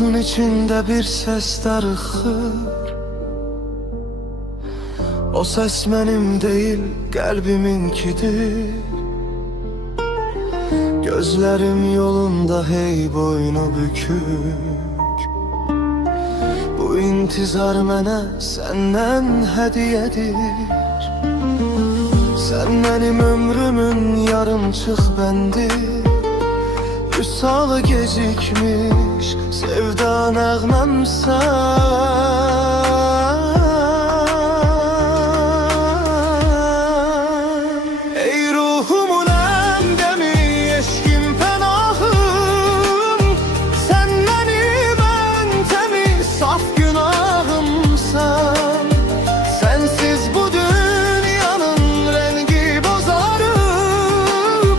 Bulutun içinde bir ses darıxır. O ses benim değil, kalbiminkidir. Gözlerim yolunda hey boynu bükük. Bu intizar mənə senden hediyedir. Sen benim ömrümün yarımçıq bəndi. Vüsalı gecikmiş sevda nəğməmsən. Ey ruhumun əmdəmi, eşkim pənahım. Sen benim en temiz saf günahımsan. Sensiz bu dünyanın rengi bozarım.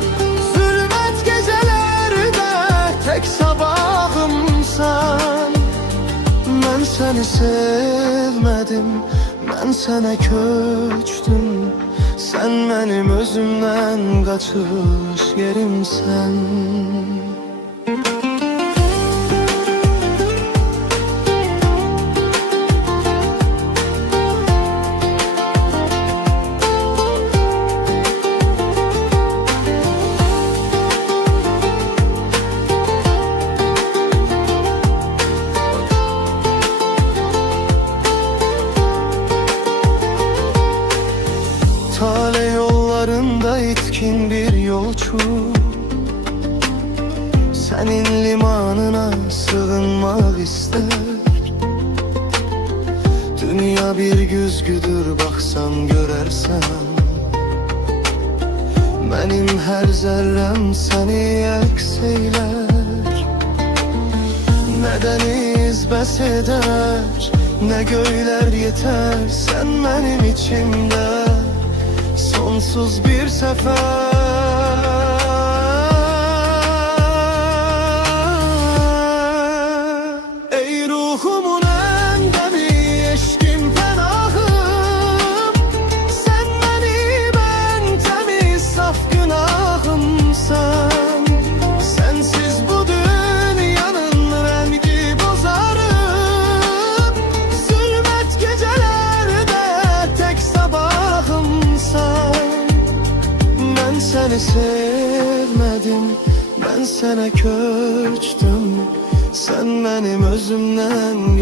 Zulmet gecelerde tek sabahımsan. Ben seni sevmedim, ben sana köçtüm. Sen benim özümden kaçış yerimsen. Tale yollarında itkin bir yolcu. Senin limanına sığınmak ister. Dünya bir güzgüdür, baksan görersen. Benim her zerrem seni ekseyler. Ne deniz bes eder, ne göyler yeter. Sen benim içimde sonsuz bir sefer. Ey ruhumun endemi, eşkim penahım. Sen benim en temiz saf günahımsan. Sensiz bu dünyanın rengi bozarım. Zulmet gecelerde tek sabahımsan. Ben seni sevmedim, ben sana köçtüm. Sen benim özümden